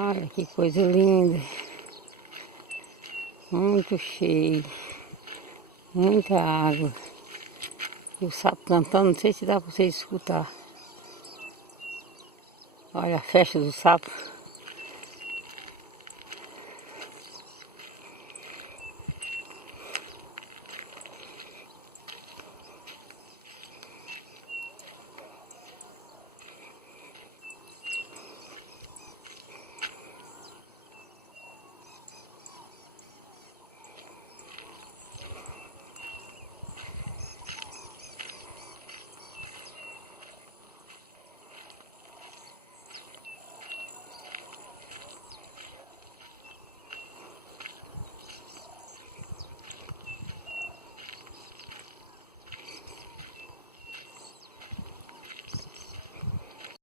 Olha que coisa linda. Muito cheio. Muita água. E o sapo cantando, não sei se dá para vocês escutar. Olha a festa do sapo.